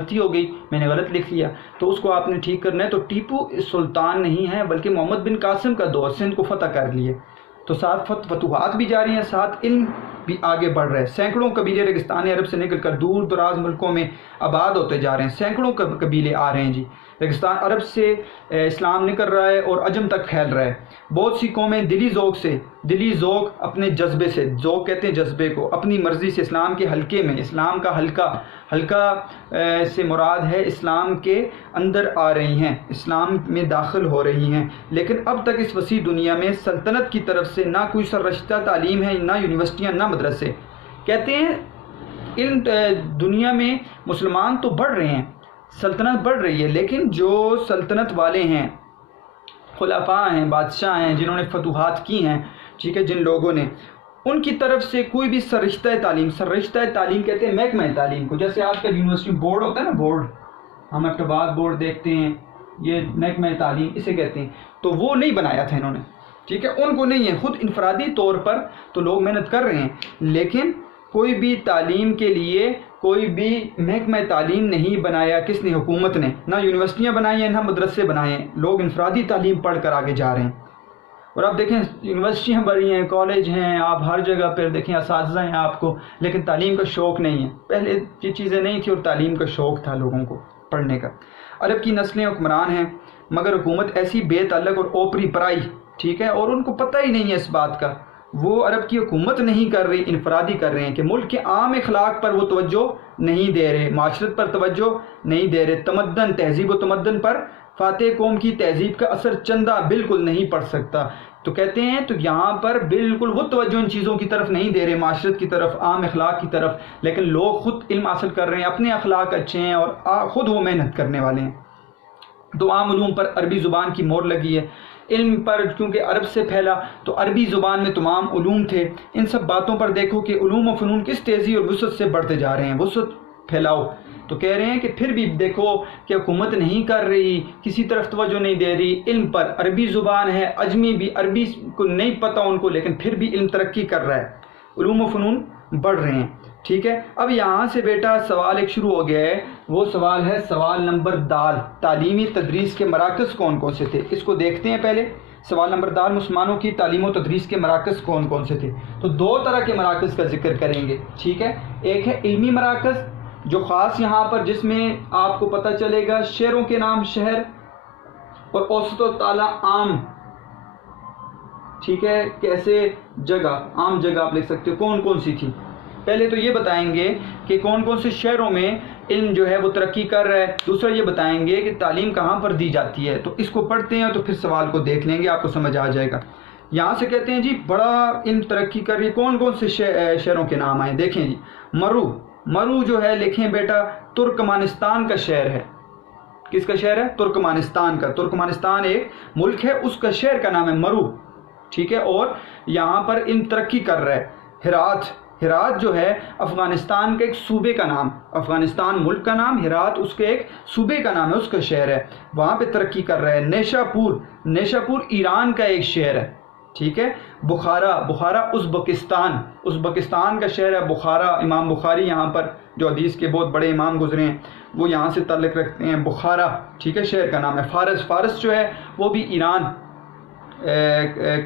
غلطی ہو گئی، میں نے غلط لکھ لیا، تو اس کو آپ نے ٹھیک کرنا ہے۔ تو ٹیپو سلطان نہیں ہے بلکہ محمد بن قاسم کا دور، سندھ کو فتح کر لیے، تو ساتھ فتوحات بھی جاری ہیں، ساتھ علم بھی آگے بڑھ رہے ہیں۔ سینکڑوں قبیلے ریگستان عرب سے نکل کر دور دراز ملکوں میں آباد ہوتے جا رہے ہیں، سینکڑوں قبیلے آ رہے ہیں جی، ریگستان عرب سے اسلام نکل رہا ہے اور عجم تک پھیل رہا ہے۔ بہت سی قومیں دلی ذوق اپنے جذبے سے، ذوق کہتے ہیں جذبے کو، اپنی مرضی سے اسلام کے حلقے میں، اسلام کا حلقہ سے مراد ہے اسلام کے اندر آ رہی ہیں، اسلام میں داخل ہو رہی ہیں، لیکن اب تک اس وسیع دنیا میں سلطنت کی طرف سے نہ کوئی سرشتہ تعلیم ہے، نہ یونیورسٹیاں، نہ مدرسے۔ کہتے ہیں علم دنیا میں مسلمان تو بڑھ رہے ہیں، سلطنت بڑھ رہی ہے، لیکن جو سلطنت والے ہیں، خلفاء ہیں، بادشاہ ہیں، جنہوں نے فتوحات کی ہیں، ٹھیک ہے، جن لوگوں نے، ان کی طرف سے کوئی بھی سرشتہ تعلیم کہتے ہیں محکمہ تعلیم کو، جیسے آج کل یونیورسٹی بورڈ ہوتا ہے نا، بورڈ، ہم مکتبات بورڈ دیکھتے ہیں، یہ محکمہ تعلیم اسے کہتے ہیں، تو وہ نہیں بنایا تھا انہوں نے، ٹھیک ہے، ان کو نہیں ہے، خود انفرادی طور پر تو لوگ محنت کر رہے ہیں، لیکن کوئی بھی تعلیم کے لیے کوئی بھی محکمہ تعلیم نہیں بنایا کس نے؟ حکومت نے، نہ یونیورسٹیاں بنائی ہیں، نہ مدرسے بنائے ہیں، لوگ انفرادی تعلیم پڑھ کر آگے جا رہے ہیں۔ اور آپ دیکھیں یونیورسٹیاں بڑی ہیں، کالج ہیں، آپ ہر جگہ پہ دیکھیں اساتذہ ہیں آپ کو، لیکن تعلیم کا شوق نہیں ہے۔ پہلے یہ چیزیں نہیں تھی اور تعلیم کا شوق تھا لوگوں کو پڑھنے کا۔ عرب کی نسلیں حکمران ہیں، مگر حکومت ایسی بے تعلق اور اوپری پرائی، ٹھیک ہے، اور ان کو پتہ ہی نہیں ہے اس بات کا، وہ عرب کی حکومت نہیں کر رہی، انفرادی کر رہے ہیں، کہ ملک کے عام اخلاق پر وہ توجہ نہیں دے رہے، معاشرت پر توجہ نہیں دے رہے، تہذیب و تمدن پر فاتح قوم کی تہذیب کا اثر چندہ بالکل نہیں پڑ سکتا۔ تو کہتے ہیں تو یہاں پر بالکل وہ توجہ ان چیزوں کی طرف نہیں دے رہے، معاشرت کی طرف، عام اخلاق کی طرف، لیکن لوگ خود علم حاصل کر رہے ہیں، اپنے اخلاق اچھے ہیں اور خود وہ محنت کرنے والے ہیں۔ تو عام علوم پر عربی زبان کی مہر لگی ہے، علم پر کیونکہ عرب سے پھیلا تو عربی زبان میں تمام علوم تھے۔ ان سب باتوں پر دیکھو کہ علوم و فنون کس تیزی اور وسعت سے بڑھتے جا رہے ہیں، وسعت پھیلاؤ۔ تو کہہ رہے ہیں کہ پھر بھی دیکھو کہ حکومت نہیں کر رہی، کسی طرف توجہ نہیں دے رہی، علم پر، عربی زبان ہے، عجمی بھی عربی کو نہیں پتہ ان کو، لیکن پھر بھی علم ترقی کر رہا ہے، علوم و فنون بڑھ رہے ہیں، ٹھیک ہے۔ اب یہاں سے بیٹا سوال ایک شروع ہو گیا ہے، وہ سوال ہے سوال نمبر دال، تعلیمی تدریس کے مراکز کون کون سے تھے، اس کو دیکھتے ہیں پہلے۔ سوال نمبر دال، مسلمانوں کی تعلیم و تدریس کے مراکز کون کون سے تھے؟ تو دو طرح کے مراکز کا ذکر کریں گے، ٹھیک ہے۔ ایک ہے علمی مراکز، جو خاص یہاں پر جس میں آپ کو پتہ چلے گا شہروں کے نام، شہر اور اوسط و تعالی عام، ٹھیک ہے، کیسے جگہ، عام جگہ آپ لکھ سکتے ہو کون کون سی تھی۔ پہلے تو یہ بتائیں گے کہ کون کون سے شہروں میں علم جو ہے وہ ترقی کر رہا ہے، دوسرا یہ بتائیں گے کہ تعلیم کہاں پر دی جاتی ہے۔ تو اس کو پڑھتے ہیں تو پھر سوال کو دیکھ لیں گے، آپ کو سمجھ آ جائے گا۔ یہاں سے کہتے ہیں جی بڑا علم ترقی کر رہی ہے، کون کون سے شہروں کے نام آئے دیکھیں جی۔ مرو جو ہے لکھیں بیٹا ترکمانستان کا شہر ہے۔ کس کا شہر ہے؟ ترکمانستان کا۔ ترکمانستان ایک ملک ہے، اس کا شہر کا نام ہے مرو، ٹھیک ہے، اور یہاں پر علم ترقی کر رہا ہے۔ ہرات جو ہے افغانستان کے ایک صوبے کا نام، افغانستان ملک کا نام، ہرات اس کے ایک صوبے کا نام ہے، اس کا شہر ہے، وہاں پہ ترقی کر رہا ہے۔ نیشاپور ایران کا ایک شہر ہے، ٹھیک ہے۔ بخارا ازبکستان کا شہر ہے بخارا۔ امام بخاری یہاں پر جو حدیث کے بہت بڑے امام گزرے ہیں وہ یہاں سے تعلق رکھتے ہیں، بخارا، ٹھیک ہے، شہر کا نام ہے۔ فارس جو ہے وہ بھی ایران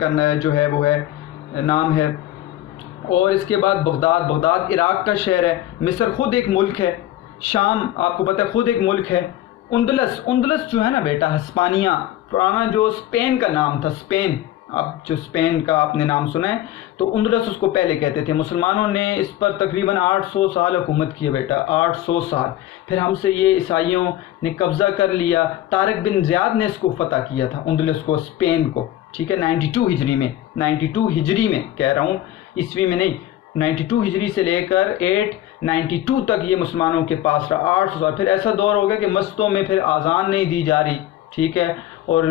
کا جو ہے وہ ہے نام ہے۔ اور اس کے بعد بغداد عراق کا شہر ہے۔ مصر خود ایک ملک ہے۔ شام آپ کو پتہ ہے خود ایک ملک ہے۔ اندلس جو ہے نا بیٹا، ہسپانیہ، پرانا جو اسپین کا نام تھا، اسپین، اب جو اسپین کا آپ نے نام سنا ہے، تو اندلس اس کو پہلے کہتے تھے۔ مسلمانوں نے اس پر تقریباً 800 سال حکومت کی ہے بیٹا، 800 سال۔ پھر ہم سے یہ عیسائیوں نے قبضہ کر لیا، طارق بن زیاد نے اس کو فتح کیا تھا، اندلس کو، اسپین کو، ٹھیک ہے، 92 ہجری میں کہہ رہا ہوں، عیسوی میں نہیں، 92 ہجری سے لے کر 892 تک یہ مسلمانوں کے پاس رہا، 800 سال۔ پھر ایسا دور ہو گیا کہ مسجدوں میں پھر اذان نہیں دی جا رہی، ٹھیک ہے، اور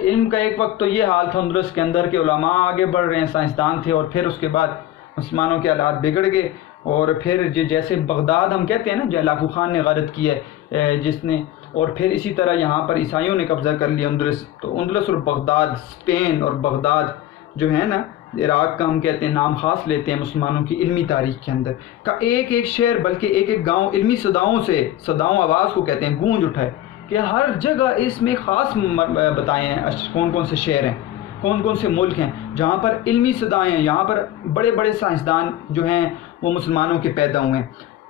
علم کا ایک وقت تو یہ حال تھا اندلس کے اندر کہ علماء آگے بڑھ رہے ہیں، سائنسدان تھے، اور پھر اس کے بعد مسلمانوں کے حالات بگڑ گئے، اور پھر جیسے بغداد ہم کہتے ہیں نا، جو لاکو خان نے غارت کی ہے جس نے، اور پھر اسی طرح یہاں پر عیسائیوں نے قبضہ کر لیا اندلس۔ تو اندلس اور بغداد، اسپین اور بغداد جو ہے نا، عراق کا ہم کہتے ہیں نام خاص لیتے ہیں مسلمانوں کی علمی تاریخ کے اندر کا ایک ایک شہر بلکہ ایک ایک گاؤں علمی صداؤں سے، صداؤں آواز کو کہتے ہیں، گونج اٹھا ہے کہ ہر جگہ اس میں خاص بتائے ہیں کون کون سے شہر ہیں، کون کون سے ملک ہیں جہاں پر علمی صدایں ہیں، یہاں پر بڑے بڑے سائنسدان جو ہیں وہ مسلمانوں کے پیدا ہوئے ہیں۔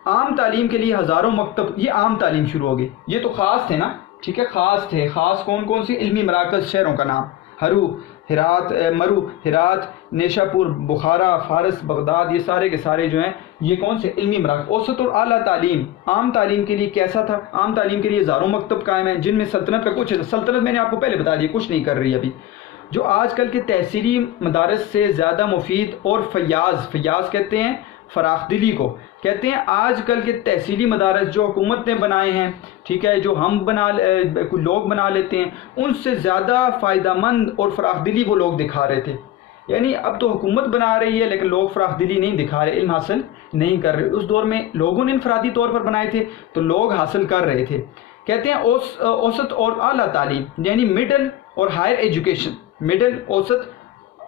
عام تعلیم کے لیے ہزاروں مکتب، یہ عام تعلیم شروع ہو گئی، یہ تو خاص تھے نا، ٹھیک ہے، خاص تھے، خاص کون کون سی علمی مراکز شہروں کا نام، مرو، ہرات، نیشا پور، بخارا، فارس، بغداد، یہ سارے کے سارے جو ہیں یہ کون سے علمی مراکز۔ اوسط اور اعلیٰ تعلیم، عام تعلیم کے لیے کیسا تھا؟ عام تعلیم کے لیے ہزاروں مکتب قائم ہیں جن میں سلطنت کا کچھ ہے، سلطنت میں نے آپ کو پہلے بتا دیا کچھ نہیں کر رہی ابھی، جو آج کل کے تحصیلی مدارس سے زیادہ مفید اور فیاض کہتے ہیں، فراخ دلی کو کہتے ہیں، آج کل کے تحصیلی مدارس جو حکومت نے بنائے ہیں، ٹھیک ہے، جو ہم کوئی لوگ بنا لیتے ہیں، ان سے زیادہ فائدہ مند اور فراخ دلی وہ لوگ دکھا رہے تھے۔ یعنی اب تو حکومت بنا رہی ہے لیکن لوگ فراخ دلی نہیں دکھا رہے، علم حاصل نہیں کر رہے۔ اس دور میں لوگوں نے انفرادی طور پر بنائے تھے تو لوگ حاصل کر رہے تھے۔ کہتے ہیں اوسط اور اعلیٰ تعلیم یعنی مڈل اور ہائر ایجوکیشن، مڈل، اوسط،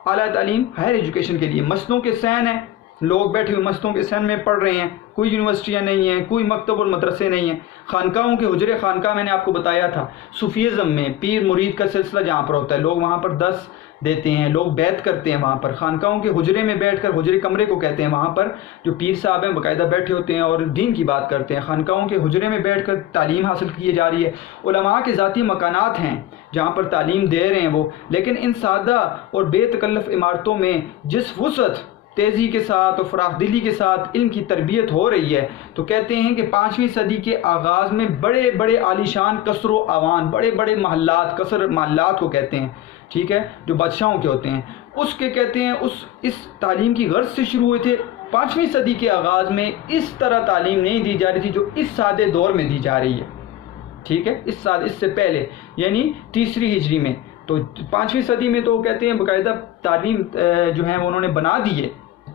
اعلیٰ تعلیم، ہائر ایجوکیشن کے لیے مسجدوں کے سین ہیں، لوگ بیٹھے ہوئے مسجدوں کے سین میں پڑھ رہے ہیں، کوئی یونیورسٹیاں نہیں ہیں، کوئی مکتب اور مدرسے نہیں ہیں، خانقاہوں کے حجرے، خانقاہ میں نے آپ کو بتایا تھا صوفیزم میں پیر مرید کا سلسلہ جہاں پر ہوتا ہے، لوگ وہاں پر درس دیتے ہیں، لوگ بیعت کرتے ہیں وہاں پر، خانقاہوں کے حجرے میں بیٹھ کر، حجرے کمرے کو کہتے ہیں، وہاں پر جو پیر صاحب ہیں باقاعدہ بیٹھے ہوتے ہیں اور دین کی بات کرتے ہیں، خانقاہوں کے حجرے میں بیٹھ کر تعلیم حاصل کی جا رہی ہے۔ علماء کے ذاتی مکانات ہیں جہاں پر تعلیم دے رہے ہیں وہ، لیکن ان سادہ اور بے تکلف عمارتوں میں جس وسعت، تیزی کے ساتھ اور فراخ دلی کے ساتھ علم کی تربیت ہو رہی ہے، تو کہتے ہیں کہ 5ویں صدی کے آغاز میں بڑے بڑے عالیشان قصر و آوان، بڑے بڑے محلات، قصر محلات کو کہتے ہیں، ٹھیک ہے، جو بادشاہوں کے ہوتے ہیں، اس کے کہتے ہیں اس تعلیم کی غرض سے شروع ہوئے تھے۔ 5ویں صدی کے آغاز میں اس طرح تعلیم نہیں دی جا رہی تھی جو اس سادے دور میں دی جا رہی ہے، ٹھیک ہے، اس سے پہلے یعنی 3 ہجری میں، تو 5ویں صدی میں تو کہتے ہیں باقاعدہ تعلیم جو ہے انہوں نے بنا دیے،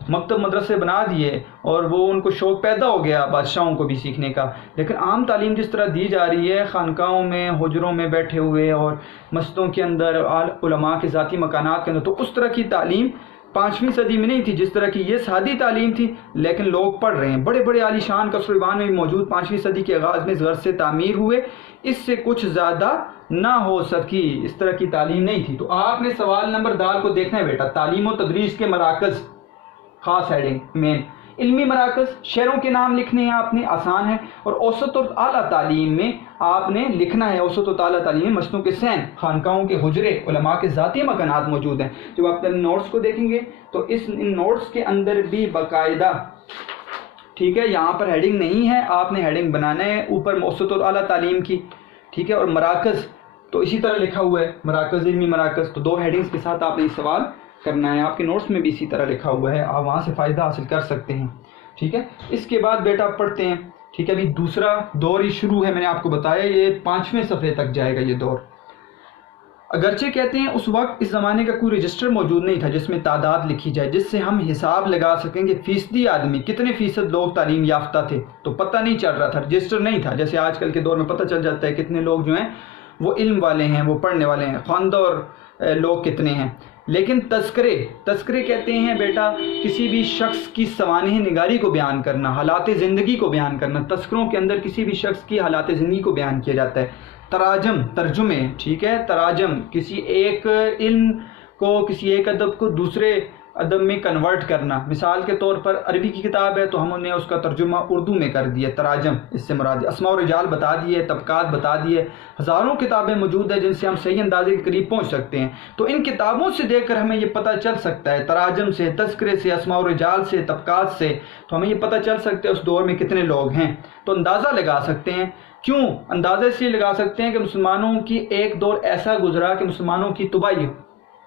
مکتب مدرسے بنا دیے اور وہ ان کو شوق پیدا ہو گیا بادشاہوں کو بھی سیکھنے کا، لیکن عام تعلیم جس طرح دی جا رہی ہے خانقاہوں میں، حجروں میں بیٹھے ہوئے اور مسجدوں کے اندر، علماء کے ذاتی مکانات کے اندر، تو اس طرح کی تعلیم 5ویں صدی میں نہیں تھی جس طرح کی یہ سادی تعلیم تھی، لیکن لوگ پڑھ رہے ہیں، بڑے بڑے عالیشان قصر ایوان میں موجود 5ویں صدی کے آغاز میں اس غرض سے تعمیر ہوئے، اس سے کچھ زیادہ نہ ہو سکی، اس طرح کی تعلیم نہیں تھی۔ تو آپ نے سوال نمبر دال کو دیکھنا ہے بیٹا، تعلیم و تدریس کے مراکز، خاص ہیڈنگ مین، علمی مراکز، شہروں کے نام لکھنے ہیں آپ نے، آسان ہے، اور اوسط اور اعلیٰ تعلیم میں آپ نے لکھنا ہے، اوسط اور اعلیٰ تعلیم میں مسجدوں کے سین، خانقاہوں کے حجرے، علماء کے ذاتی مکانات موجود ہیں۔ جب آپ نوٹس کو دیکھیں گے تو ان نوٹس کے اندر بھی باقاعدہ، ٹھیک ہے، یہاں پر ہیڈنگ نہیں ہے، آپ نے ہیڈنگ بنانا ہے اوپر اوسط اور اعلیٰ تعلیم کی، ٹھیک ہے، اور مراکز تو اسی طرح لکھا ہوا ہے، مراکز، علمی مراکز، تو 2 ہیڈنگز کے ساتھ آپ نے سوال کرنا ہے، آپ کے نوٹس میں بھی اسی طرح لکھا ہوا ہے، آپ وہاں سے فائدہ حاصل کر سکتے ہیں، ٹھیک ہے۔ اس کے بعد بیٹا پڑھتے ہیں، ٹھیک ہے، ابھی دوسرا دور ہی شروع ہے، میں نے آپ کو بتایا یہ 5ویں صفحے تک جائے گا یہ دور۔ اگرچہ کہتے ہیں اس وقت اس زمانے کا کوئی رجسٹر موجود نہیں تھا جس میں تعداد لکھی جائے، جس سے ہم حساب لگا سکیں کہ فیصدی آدمی، کتنے فیصد لوگ تعلیم یافتہ تھے، تو پتہ نہیں چل رہا تھا، رجسٹر نہیں تھا، جیسے آج کل کے دور میں پتہ چل جاتا ہے کتنے لوگ جو ہیں وہ علم والے ہیں، وہ پڑھنے والے ہیں، خواندہ اور لوگ کتنے ہیں۔ لیکن تذکرے کہتے ہیں بیٹا کسی بھی شخص کی سوانح نگاری کو بیان کرنا، حالات زندگی کو بیان کرنا، تذکروں کے اندر کسی بھی شخص کی حالات زندگی کو بیان کیا جاتا ہے۔ تراجم، ترجمے، ٹھیک ہے، تراجم کسی ایک علم کو، کسی ایک ادب کو دوسرے ادب میں کنورٹ کرنا، مثال کے طور پر عربی کی کتاب ہے تو ہم نے اس کا ترجمہ اردو میں کر دیا، تراجم اس سے مراد ہے۔ اسماء و رجال بتا دیے، طبقات بتا دیے، ہزاروں کتابیں موجود ہیں جن سے ہم صحیح اندازے کے قریب پہنچ سکتے ہیں، تو ان کتابوں سے دیکھ کر ہمیں یہ پتہ چل سکتا ہے، تراجم سے، تذکرے سے، اسماء و رجال سے، طبقات سے، تو ہمیں یہ پتہ چل سکتا ہے اس دور میں کتنے لوگ ہیں، تو اندازہ لگا سکتے ہیں۔ کیوں اندازہ اس لیے لگا سکتے ہیں کہ مسلمانوں کی ایک دور ایسا گزرا کہ مسلمانوں کی تباہی،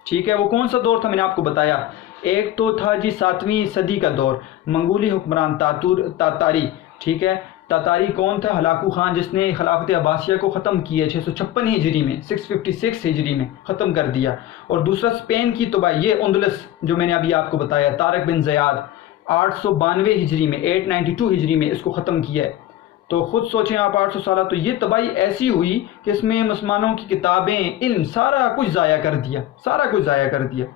ٹھیک ہے، وہ کون سا دور تھا میں نے آپ کو بتایا، ایک تو تھا جی 7ویں صدی کا دور، منگولی حکمران تاتاری، ٹھیک ہے، تاتاری کون تھا؟ ہلاکو خان، جس نے خلافت عباسیہ کو ختم کیا 656 ہجری میں، 656 ہجری میں ختم کر دیا، اور دوسرا اسپین کی تباہی، یہ اندلس جو میں نے ابھی آپ کو بتایا، طارق بن زیاد 892 ہجری میں، 892 ہجری میں اس کو ختم کیا ہے، تو خود سوچیں آپ 800 سالہ، تو یہ تباہی ایسی ہوئی کہ اس میں مسلمانوں کی کتابیں، علم، سارا کچھ ضائع کر دیا، سارا کچھ ضائع کر دیا،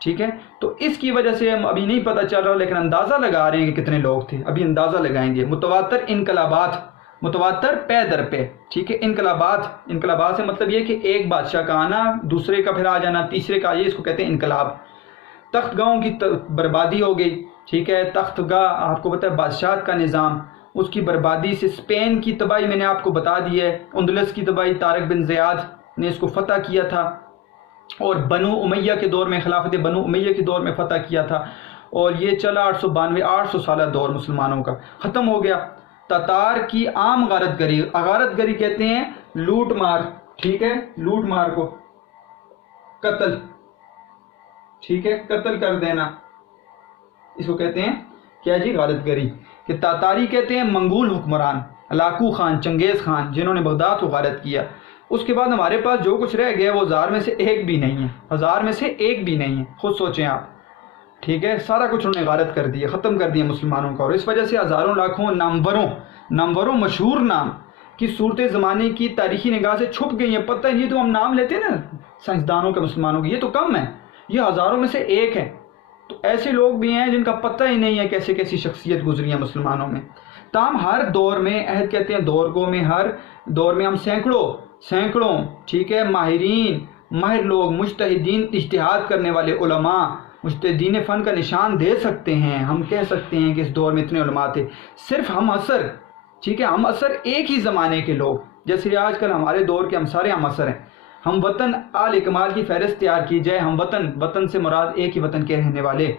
ٹھیک ہے، تو اس کی وجہ سے ہم ابھی نہیں پتہ چل رہا، لیکن اندازہ لگا رہے ہیں کہ کتنے لوگ تھے، ابھی اندازہ لگائیں گے۔ متواتر انقلابات، متواتر پے در پہ، ٹھیک ہے۔ انقلابات سے مطلب یہ کہ ایک بادشاہ کا آنا، دوسرے کا پھر آ جانا، تیسرے کا، یہ اس کو کہتے ہیں انقلاب۔ تخت گاہوں کی بربادی ہو گئی، ٹھیک ہے۔ تخت گاہ آپ کو پتہ ہے بادشاہت کا نظام، اس کی بربادی سے اسپین کی تباہی میں نے آپ کو بتا دی ہے، اندلس کی تباہی، طارق بن زیاد نے اس کو فتح کیا تھا، اور بنو امیہ کے دور میں، خلافت بنو امیہ کے دور میں فتح کیا تھا، اور یہ چلا 800 سالہ دور مسلمانوں کا، ختم ہو گیا۔ تتار کی عام غارت گری کہتے ہیں لوٹ مار، ٹھیک ہے، لوٹ مار کو قتل، ٹھیک ہے، قتل کر دینا، اس کو کہتے ہیں کیا جی؟ غارت گری۔ کہ تاتاری کہتے ہیں منگول حکمران، ہلاکو خان، چنگیز خان، جنہوں نے بغداد کو غارت کیا۔ اس کے بعد ہمارے پاس جو کچھ رہ گیا وہ 1000 میں سے ایک بھی نہیں ہے، 1000 میں سے ایک بھی نہیں ہے، خود سوچیں آپ، ٹھیک ہے۔ سارا کچھ انہوں نے غارت کر دیا، ختم کر دیا مسلمانوں کا، اور اس وجہ سے ہزاروں لاکھوں ناموروں مشہور نام کی صورتیں زمانے کی تاریخی نگاہ سے چھپ گئی ہیں۔ پتہ نہیں، تو ہم نام لیتے ہیں نا سائنسدانوں کے، مسلمانوں کے، یہ تو کم ہے، یہ ہزاروں میں سے ایک ہے۔ تو ایسے لوگ بھی ہیں جن کا پتہ ہی نہیں ہے کیسے کیسی شخصیت گزری ہے مسلمانوں میں۔ تاہم ہر دور میں، عہد کہتے ہیں دور کو، میں ہر دور میں ہم سینکڑوں، ٹھیک ہے، ماہر لوگ، مجتہدین، اجتہاد کرنے والے علماء، مجتہدین فن کا نشان دے سکتے ہیں۔ ہم کہہ سکتے ہیں کہ اس دور میں اتنے علماء تھے، صرف ہم عصر، ٹھیک ہے، ہم عصر ایک ہی زمانے کے لوگ، جیسے آج کل ہمارے دور کے ہم سارے ہم عصر ہیں۔ ہم وطن اہل کمال کی فہرست تیار کی جائے، ہم وطن سے مراد ایک ہی وطن کے رہنے والے،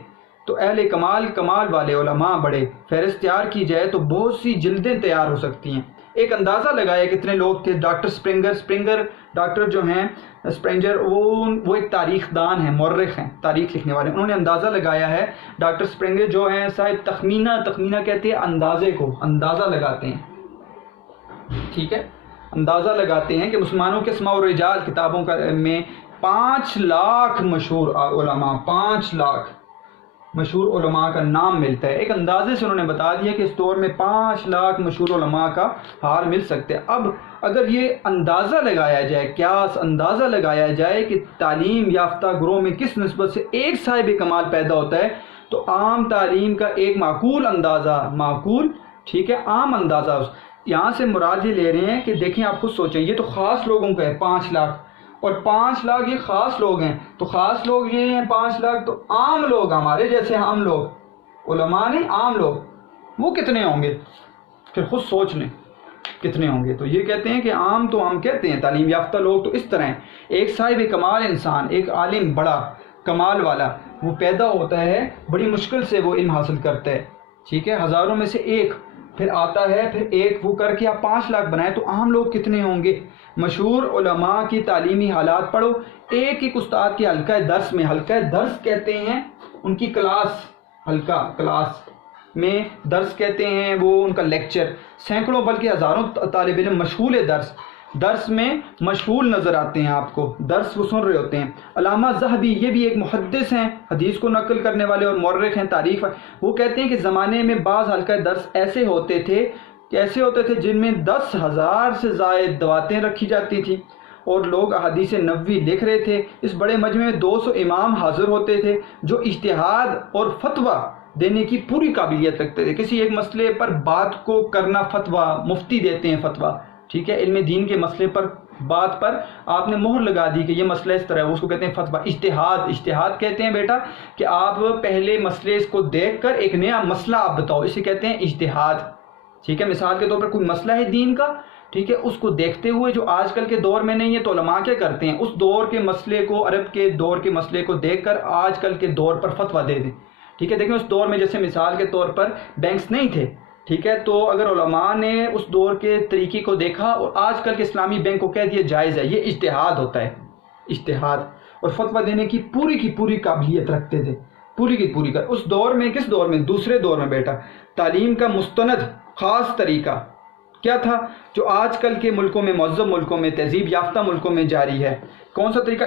تو اہل کمال والے علماء بڑے فہرست تیار کی جائے تو بہت سی جلدیں تیار ہو سکتی ہیں۔ ایک اندازہ لگایا کتنے لوگ تھے۔ ڈاکٹر اسپرنگر ڈاکٹر جو ہیں اسپرنجر، وہ ایک تاریخ دان ہیں، مورخ ہیں، تاریخ لکھنے والے، انہوں نے اندازہ لگایا ہے۔ ڈاکٹر اسپرنگر جو ہیں صاحب تخمینہ کہتے ہیں اندازے کو، اندازہ لگاتے ہیں، ٹھیک ہے، اندازہ لگاتے ہیں کہ مسلمانوں کے اسماء و رجال کتابوں میں 5 لاکھ مشہور علماء، 5 لاکھ مشہور علماء کا نام ملتا ہے۔ ایک اندازے سے انہوں نے بتا دیا کہ اس دور میں 5 لاکھ مشہور علماء کا حال مل سکتے ہیں۔ اب اگر یہ اندازہ لگایا جائے، اندازہ لگایا جائے کہ تعلیم یافتہ گروہ میں کس نسبت سے ایک صاحب کمال پیدا ہوتا ہے، تو عام تعلیم کا ایک معقول، ٹھیک ہے، عام اندازہ، یہاں سے مراد یہ لے رہے ہیں کہ دیکھیں آپ خود سوچیں، یہ تو خاص لوگوں کا ہے 5 لاکھ، اور 5 لاکھ یہ خاص لوگ ہیں، تو خاص لوگ یہ ہیں 5 لاکھ، تو عام لوگ ہمارے جیسے عام لوگ، علماء نہیں عام لوگ، وہ کتنے ہوں گے؟ پھر خود سوچ لیں کتنے ہوں گے۔ تو یہ کہتے ہیں کہ عام تو ہم کہتے ہیں تعلیم یافتہ لوگ تو اس طرح ہیں، ایک صاحب کمال انسان، ایک عالم بڑا کمال والا وہ پیدا ہوتا ہے، بڑی مشکل سے وہ علم حاصل کرتا ہے، ٹھیک ہے، ہزاروں میں سے ایک پھر آتا ہے، پھر ایک وہ کر کے آپ 5 لاکھ بنائیں تو عام لوگ کتنے ہوں گے؟ مشہور علماء کی تعلیمی حالات پڑھو، ایک استاد کے حلقہ درس میں، حلقہ درس کہتے ہیں ان کی کلاس، حلقہ کلاس میں درس کہتے ہیں وہ ان کا لیکچر، سینکڑوں بلکہ ہزاروں طالب علم مشغول درس میں مشغول نظر آتے ہیں، آپ کو درس وہ سن رہے ہوتے ہیں۔ علامہ ذہبی، یہ بھی ایک محدث ہیں، حدیث کو نقل کرنے والے اور مورخ ہیں، تاریخ، وہ کہتے ہیں کہ زمانے میں بعض حلقہ درس ایسے ہوتے تھے جن میں 10,000 سے زائد دواتیں رکھی جاتی تھیں، اور لوگ احادیث نبوی لکھ رہے تھے۔ اس بڑے مجمع میں 200 امام حاضر ہوتے تھے جو اجتہاد اور فتویٰ دینے کی پوری قابلیت رکھتے تھے۔ کسی ایک مسئلے پر بات کو کرنا فتویٰ، مفتی دیتے ہیں فتویٰ، ٹھیک ہے، علم دین کے مسئلے پر بات پر آپ نے مہر لگا دی کہ یہ مسئلہ اس طرح ہے، اس کو کہتے ہیں فتویٰ۔ اجتہاد کہتے ہیں بیٹا کہ آپ پہلے مسئلے اس کو دیکھ کر ایک نیا مسئلہ آپ بتاؤ، اسے کہتے ہیں اجتہاد، ٹھیک ہے۔ مثال کے طور پر کوئی مسئلہ ہے دین کا، ٹھیک ہے، اس کو دیکھتے ہوئے جو آج کل کے دور میں نہیں ہے، تو علماء کیا کرتے ہیں، اس دور کے مسئلے کو، عرب کے دور کے مسئلے کو دیکھ کر آج کل کے دور پر فتویٰ دے دیں، ٹھیک ہے۔ دیکھیں اس دور میں جیسے مثال کے طور پر بینکس نہیں تھے، ٹھیک ہے، تو اگر علماء نے اس دور کے طریقے کو دیکھا اور آج کل کے اسلامی بینک کو کہہ دیا جائز ہے، یہ اجتہاد ہوتا ہے، اجتہاد، اور فتویٰ دینے کی پوری قابلیت رکھتے تھے، پوری کی پوری اس دور میں، کس دور میں؟ دوسرے دور میں بیٹا۔ تعلیم کا مستند خاص طریقہ کیا تھا جو آج کل کے ملکوں میں، مہذب ملکوں میں، تہذیب یافتہ ملکوں میں جاری ہے؟ کون سا طریقہ؟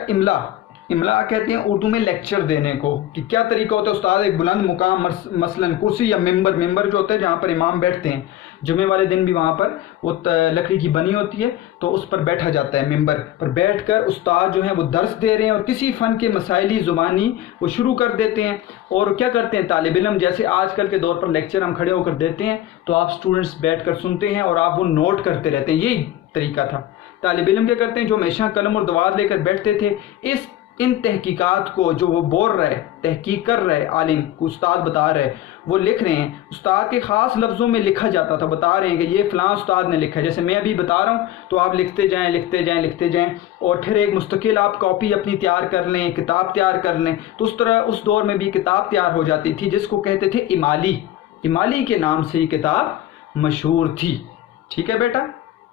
املا کہتے ہیں اردو میں لیکچر دینے کو، کہ کیا طریقہ ہوتا ہے استاد ایک بلند مقام مثلاً کرسی یا ممبر جو ہوتا ہے جہاں پر امام بیٹھتے ہیں، جمعے والے دن بھی وہاں پر وہ لکڑی کی بنی ہوتی ہے تو اس پر بیٹھا جاتا ہے، ممبر پر بیٹھ کر استاد جو ہیں وہ درس دے رہے ہیں اور کسی فن کے مسائلی زبانی وہ شروع کر دیتے ہیں، اور کیا کرتے ہیں طالب علم جیسے آج کل کے دور پر لیکچر ہم کھڑے ہو کر دیتے ہیں تو آپ اسٹوڈنٹس بیٹھ کر سنتے ہیں اور آپ وہ نوٹ کرتے رہتے ہیں، یہی طریقہ تھا۔ طالب علم کیا کرتے ہیں جو ہمیشہ قلم اور دوات لے کر بیٹھتے تھے، ان تحقیقات کو جو وہ بول رہا ہے، تحقیق کر رہا ہے عالم کو، استاد بتا رہے وہ لکھ رہے ہیں، استاد کے خاص لفظوں میں لکھا جاتا تھا، بتا رہے ہیں کہ یہ فلاں استاد نے لکھا ہے، جیسے میں ابھی بتا رہا ہوں تو آپ لکھتے جائیں اور پھر ایک مستقل آپ کاپی اپنی تیار کر لیں، کتاب تیار کر لیں، تو اس طرح اس دور میں بھی کتاب تیار ہو جاتی تھی جس کو کہتے تھے امالی کے نام سے یہ کتاب مشہور تھی۔ ٹھیک ہے بیٹا؟